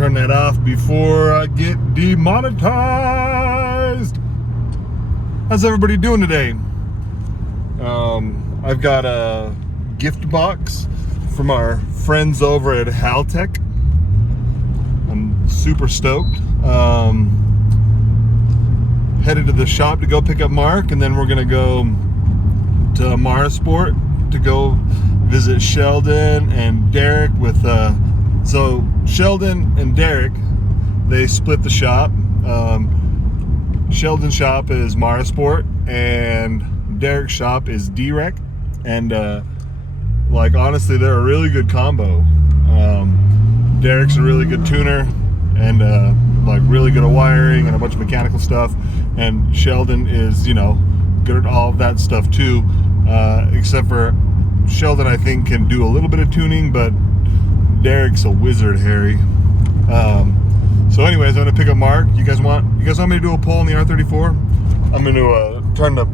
turn that off before I get demonetized. How's everybody doing today? I've got a gift box from our friends over at Haltech. I'm super stoked. Headed to the shop to go pick up Mark, and then we're gonna go to Marra Sport to go visit Sheldon and Derek with so Sheldon and Derek, they split the shop. Sheldon's shop is Marra Sport and Derek's shop is Dwreck, and like honestly they're a really good combo. Derek's a really good tuner and like really good at wiring and a bunch of mechanical stuff, and Sheldon is, you know, good at all of that stuff too, except for Sheldon I think can do a little bit of tuning, but Derek's a wizard, Harry. So anyways, I'm gonna pick up Mark. You guys want me to do a pull on the R34? I'm gonna turn the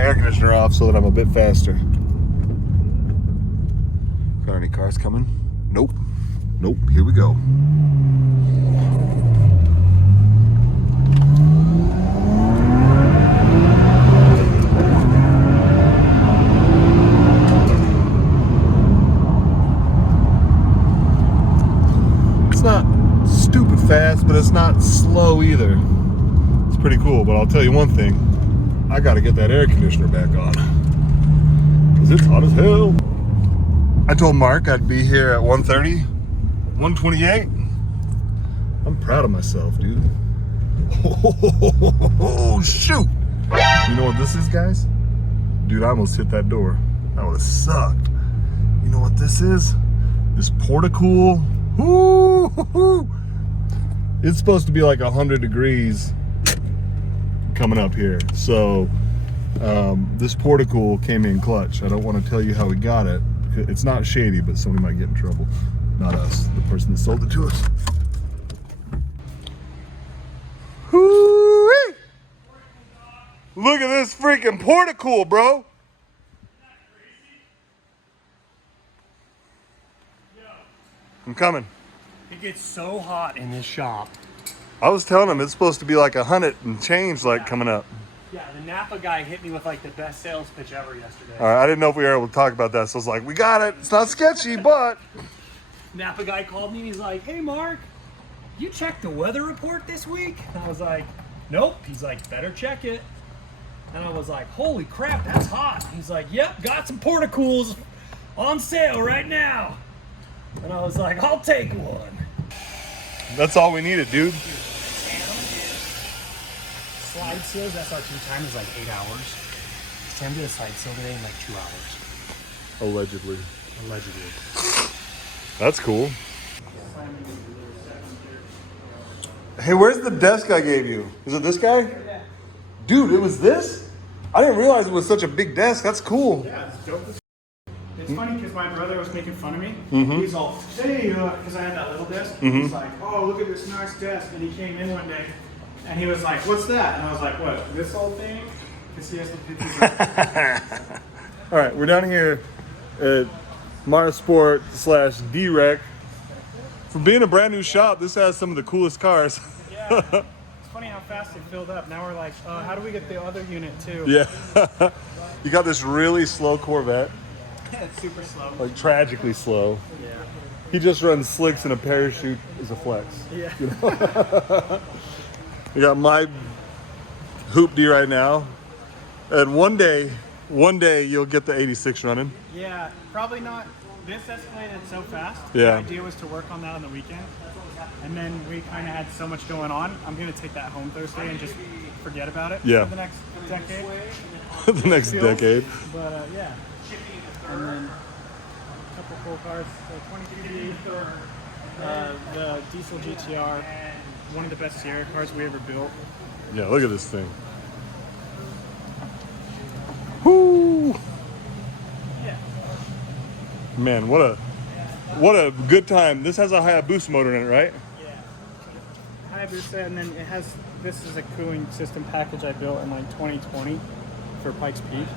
air conditioner off so that I'm a bit faster. Got any cars coming? Nope. Here we go. It's not stupid fast, but it's not slow either. It's pretty cool, but I'll tell you one thing. I gotta get that air conditioner back on, because it's hot as hell. I told Mark I'd be here at 1:30, 1:28. I'm proud of myself, dude. Oh, shoot. You know what this is, guys? Dude, I almost hit that door. That would have sucked. You know what this is? This Portacool. Ooh, it's supposed to be like 100 degrees coming up here. So this Portacool came in clutch. I don't want to tell you how we got it. It's not shady, but somebody might get in trouble. Not us, the person that sold it to us. Hoo-wee! Look at this freaking Portacool, bro. I'm coming. It gets so hot in this shop. I was telling him it's supposed to be like 100 and change, like coming up. Yeah, the Napa guy hit me with like the best sales pitch ever yesterday. All right, I didn't know if we were able to talk about that, so I was like, we got it. It's not sketchy, but. Napa guy called me and he's like, hey Mark, you checked the weather report this week? And I was like, nope. He's like, better check it. And I was like, holy crap, that's hot. He's like, yep, got some Portacools on sale right now. And I was like, I'll take one. That's all we needed, dude. Slide seals, SRT time is like 8 hours. Sam did a slide seal today in like 2 hours. Allegedly. Allegedly. That's cool. Hey, where's the desk I gave you? Is it this guy? Yeah. Dude, it was this? I didn't realize it was such a big desk. That's cool. Yeah, it's dope. It's funny because my brother was making fun of me. Mm-hmm. He's all, hey, because I had that little desk. Mm-hmm. He's like, oh, look at this nice desk. And he came in one day and he was like, what's that? And I was like, what, this whole thing? Because he has the pictures of All right, we're down here at Marra Sport / Dwreck. For being a brand new shop, this has some of the coolest cars. Yeah. It's funny how fast it filled up. Now we're like, how do we get the other unit too? Yeah. You got this really slow Corvette. Yeah, it's super slow. Like tragically slow. Yeah. He just runs slicks and a parachute is a flex. Yeah. You know? You got my hoopty right now. And one day you'll get the 86 running. Yeah, probably not. This escalated so fast. Yeah. The idea was to work on that on the weekend. And then we kind of had so much going on. I'm going to take that home Thursday and just forget about it Yeah. for the next decade. The next decade. But yeah. And then a couple cool cars. The 23, the diesel GTR, one of the best Sierra cars we ever built. Yeah, look at this thing. Whoo! Yeah. Man, what a good time. This has a Hayabusa motor in it, right? Yeah. Hayabusa, and then it has, this is a cooling system package I built in like 2020 for Pikes Peak.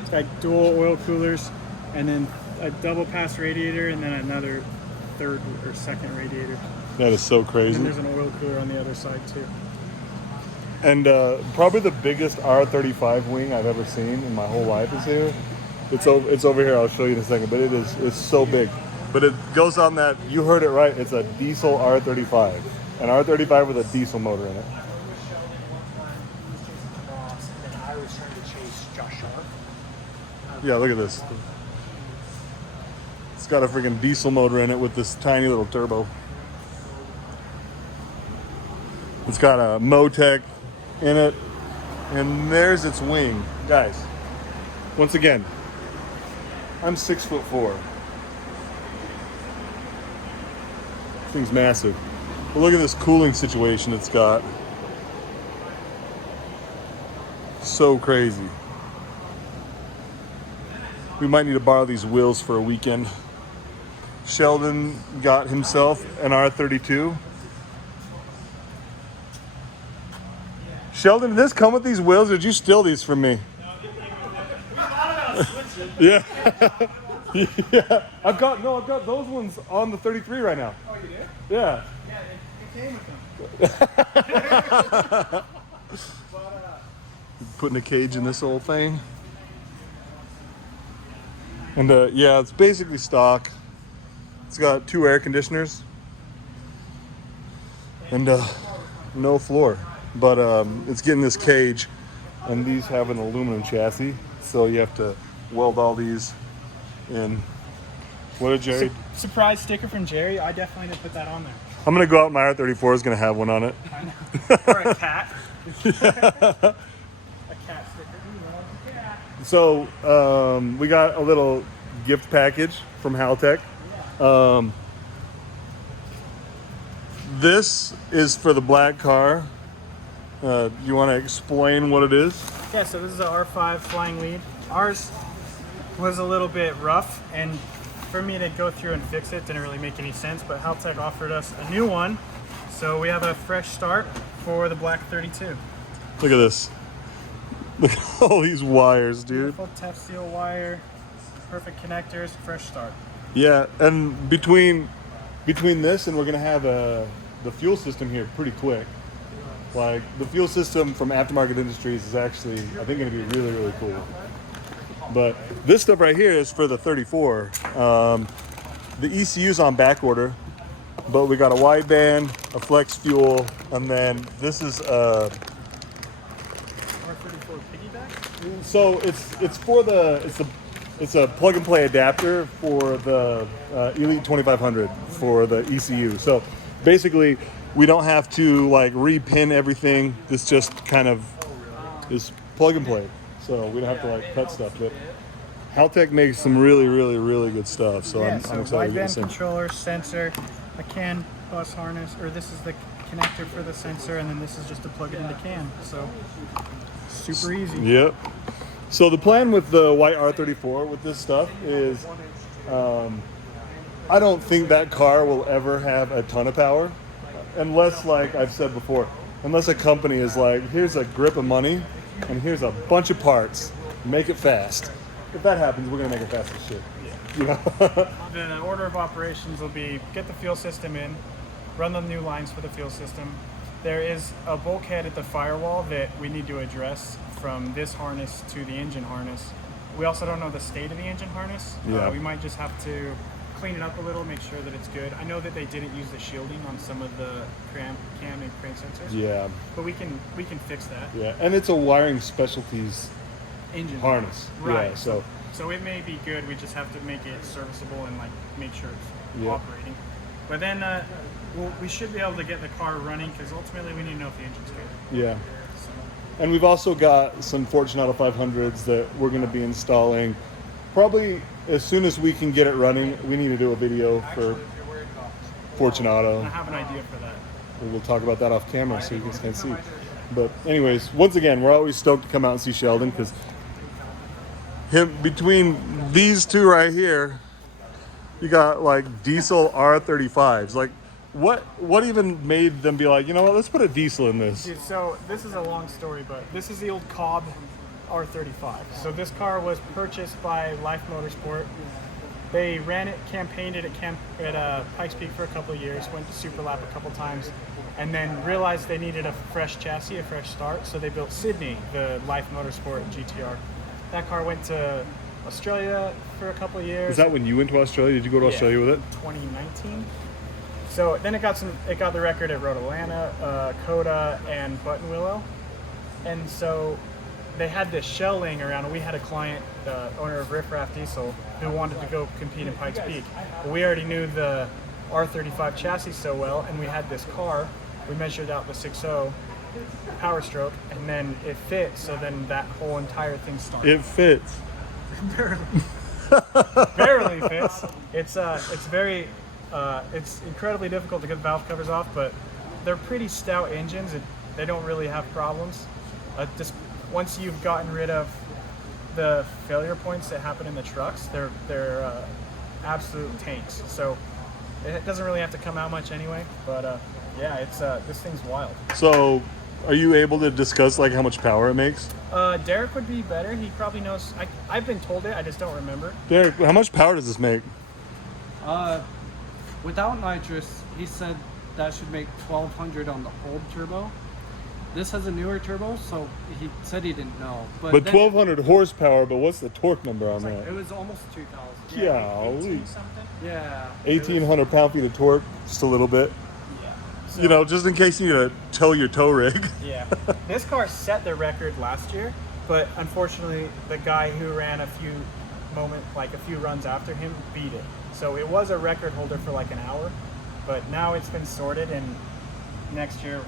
It's got dual oil coolers and then a double pass radiator and then another third or second radiator. That is so And crazy. there's an oil cooler on the other side too. And probably the biggest R35 wing I've ever seen in my whole life is here. It's over here. I'll show you in a second. But it's so big. But it goes on that. You heard it right. It's a diesel R35. An R35 with a diesel motor in it. And I was trying to chase Josh Sharp. Yeah, look at this. It's got a freaking diesel motor in it with this tiny little turbo. It's got a Motec in it, and there's its wing. Guys, once again, I'm 6'4". This thing's massive. But look at this cooling situation it's got. So crazy. We might need to borrow these wheels for a weekend. Sheldon got himself an R32. Sheldon, did this come with these wheels, or did you steal these from me? Yeah. Yeah. I've got those ones on the 33 right now. Oh, you did? Yeah. Yeah, it came with them. Putting a cage in this old thing. And yeah, it's basically stock. It's got 2 air conditioners and no floor, but it's getting this cage, and these have an aluminum chassis, so you have to weld all these in. What did Jerry? Surprise sticker from Jerry. I definitely did put that on there. I'm gonna go out. My R34 is gonna have one on it. I know. Or a cat. A cat sticker. Ooh, I love a cat. So we got a little gift package from Haltech. This is for the black car. You want to explain what it is? Yeah, so this is a R5 flying lead. Ours was a little bit rough, and for me to go through and fix it didn't really make any sense, but Haltech offered us a new one, so we have a fresh start for the black 32. Look at this. Look at all these wires, dude. Beautiful tough steel wire, perfect connectors, fresh start. Yeah, and between this and we're gonna have the fuel system here pretty quick. Like the fuel system from Aftermarket Industries is actually, I think, gonna be really, really cool. But this stuff right here is for the 34. The ECU's on back order, but we got a wideband, a flex fuel, and then this is R34 piggyback? so it's a plug and play adapter for the Elite 2500 for the ECU. So basically, we don't have to like repin everything. This just kind of is plug and play. So we don't have to like cut stuff. But Haltech makes some really, really, really good stuff. So I'm excited to get wideband this in. controller, sensor, a CAN bus harness, or this is the connector for the sensor, and then this is just to plug it into CAN. So super easy. Yep. So the plan with the white R34 with this stuff is, I don't think that car will ever have a ton of power, unless, like I've said before, unless a company is like, here's a grip of money, and here's a bunch of parts, make it fast. If that happens, we're gonna make it fast as shit. You know? The order of operations will be get the fuel system in, run the new lines for the fuel system. There is a bulkhead at the firewall that we need to address from this harness to the engine harness. We also don't know the state of the engine harness. Yeah. We might just have to clean it up a little, make sure that it's good. I know that they didn't use the shielding on some of the cam and crank sensors. Yeah, But we can fix that. yeah, and it's a wiring specialties Engine harness. Right. Yeah, so So it may be good. We just have to make it serviceable and like make sure it's Yeah. operating. But then we should be able to get the car running because ultimately we need to know if the engine's good. yeah. So, And we've also got some Fortunato 500s that we're going to be installing. Probably as soon as we can get it running, we need to do a video for Fortunato. I have an idea for that. We'll talk about that off camera so you guys can see. But anyways, once again, we're always stoked to come out and see Sheldon because between these two right here, you got like diesel R35s. Like, what even made them be like, you know what, let's put a diesel in this? Dude, so this is a long story, but this is the old Cobb R35. So this car was purchased by Marra Sport They ran it, campaigned it at Pikes Peak for a couple of years, went to Super Lap a couple times, and then realized they needed a fresh chassis, a fresh start, so they built Sydney, the Life Motorsport GTR. That car went to Australia for a couple of years. Is that when you went to Australia? Did you go to Australia with it? 2019. So then it got the record at Road Atlanta, Coda, and Buttonwillow. And so they had this shell laying around, and we had a client, the owner of Riff Raff Diesel, who wanted to go compete in Pikes Peak. But we already knew the R35 chassis so well, and we had this car. We measured out the 6.0 POWERSTROKE, and then it fit. So then that whole entire thing started. It fits. Barely fits. It's very it's incredibly difficult to get the valve covers off, but they're pretty stout engines. They don't really have problems. Just once you've gotten rid of the failure points that happen in the trucks, they're absolute tanks. So it doesn't really have to come out much anyway. But yeah, it's this thing's wild. So, are you able to discuss like how much power it makes? Derek would be better. He probably knows. I've been told it. I just don't remember. Derek, how much power does this make? Without nitrous, he said that should make 1200 on the old turbo. This has a newer turbo, so he said he didn't know. But then 1200 horsepower, but what's the torque number on that? it was almost 2000. Yeah, 18 something. Yeah. 1800 pound-feet of torque, just a little bit. Yeah. So, You know, just in case you need to tow your tow rig. Yeah. This car set the record last year, but unfortunately, the guy who ran a few runs after him beat it. So it was a record holder for like an hour, but now it's been sorted, and next year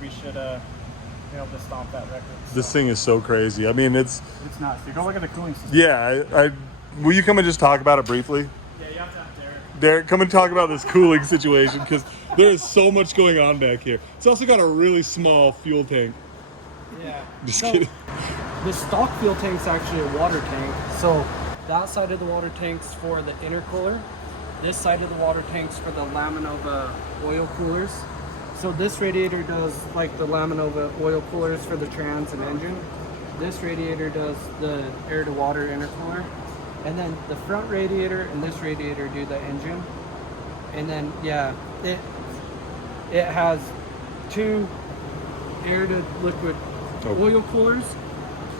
we should be able to stomp that record. So This thing is so crazy. I mean, it's nuts. You go look at the cooling system. yeah. Will you come and just talk about it briefly? Yeah, you have to have Derek. Derek, come and talk about this cooling situation because there is so much going on back here. It's also got a really small fuel tank. Yeah. Just So, kidding. the stock fuel tank's actually a water tank. So that side of the water tank's for the intercooler. This side of the water tank's for the Laminova oil coolers. So this radiator does like the Laminova oil coolers for the trans and engine. This radiator does the air to water intercooler. And then the front radiator and this radiator do the engine. And then yeah, it has two air to liquid oil coolers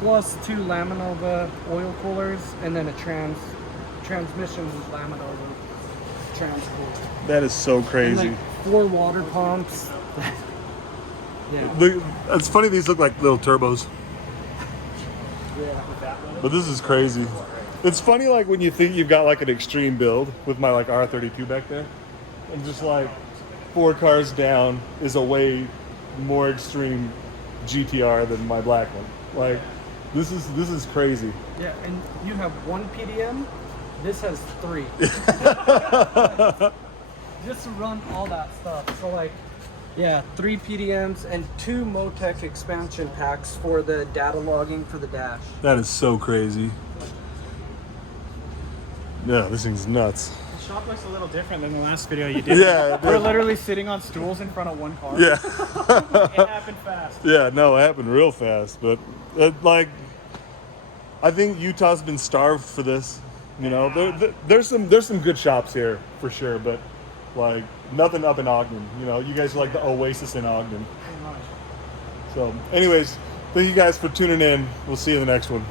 plus two Laminova oil coolers, and then a transmissions is Laminova trans cooler. That is so And crazy. like 4 water pumps. Yeah. It's funny these look like little turbos, but this is crazy. It's funny like when you think you've got like an extreme build with my like R32 back there, and just like 4 cars down is a way more extreme GTR than my black one. Like this is crazy. Yeah, and you have 1 PDM. This has 3. Just to run all that stuff. So like, yeah, 3 PDMs and 2 Motec expansion packs for the data logging for the dash. That is so crazy. Yeah, this thing's nuts. The shop looks a little different than the last video you did. Yeah, We're dude. literally sitting on stools in front of one car. Yeah. It happened fast. Yeah, no, it happened real fast, but like, I think Utah's been starved for this. You know, there's some good shops here for sure, but like nothing up in Ogden. You know, you guys are like the oasis in Ogden. Pretty much. So, anyways, thank you guys for tuning in. We'll see you in the next one.